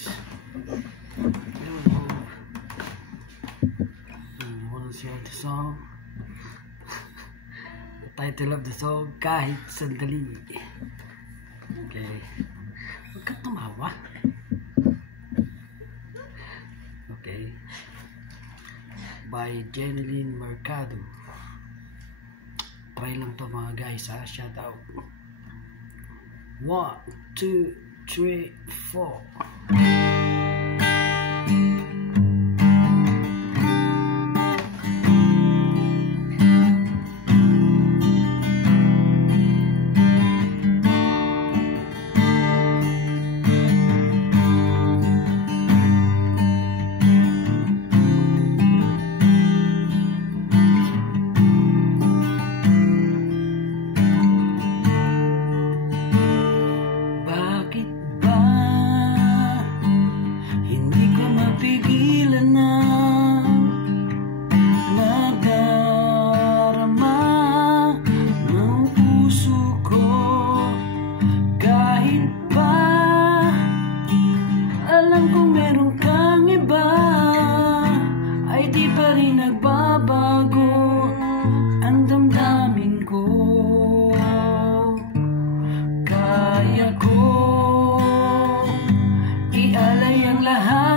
guys. Wanna share the song. The title of the song, Kahit Sandali. Okay. Huwag ka tumawa. Okay. By Jeneline Mercado. Try lang to mga guys ha. Shout out. 1, 2, 3, 4.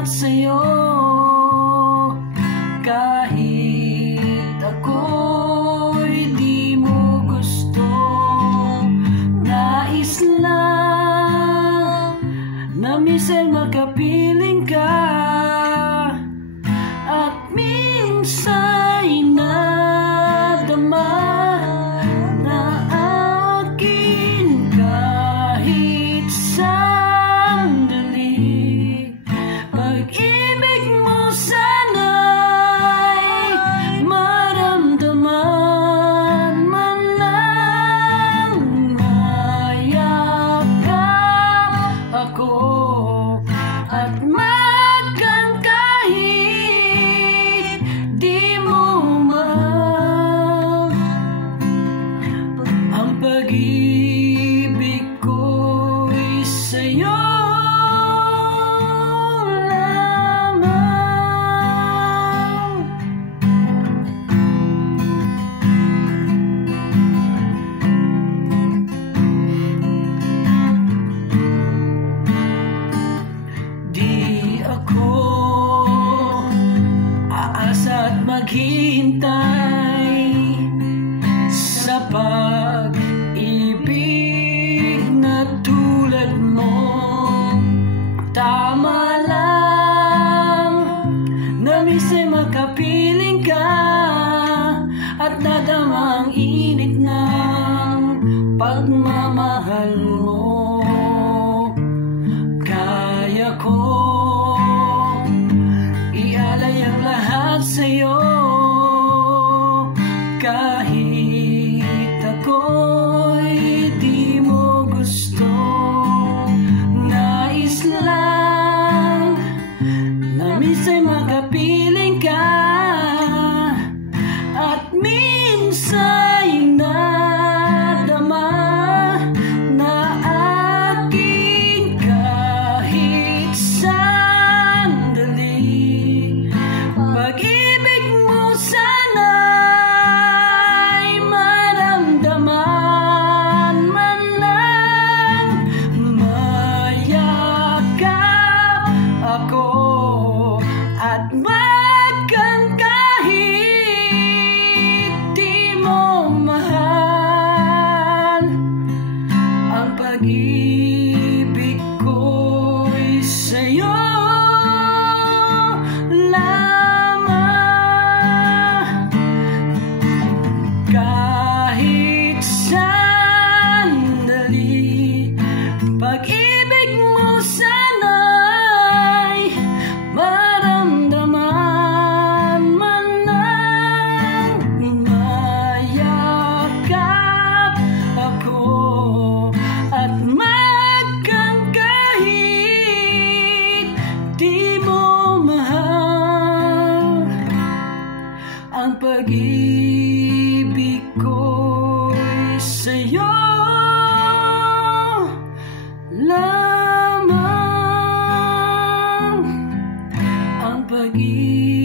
Sa'yo, kahit ako'y di mo gusto, nais lang na minsan makapiling ka, at minsa'y nadama na akin kahit sandali. Pag-ibig mo sana'y maramdaman, man lang mayakap ako at pag-ibig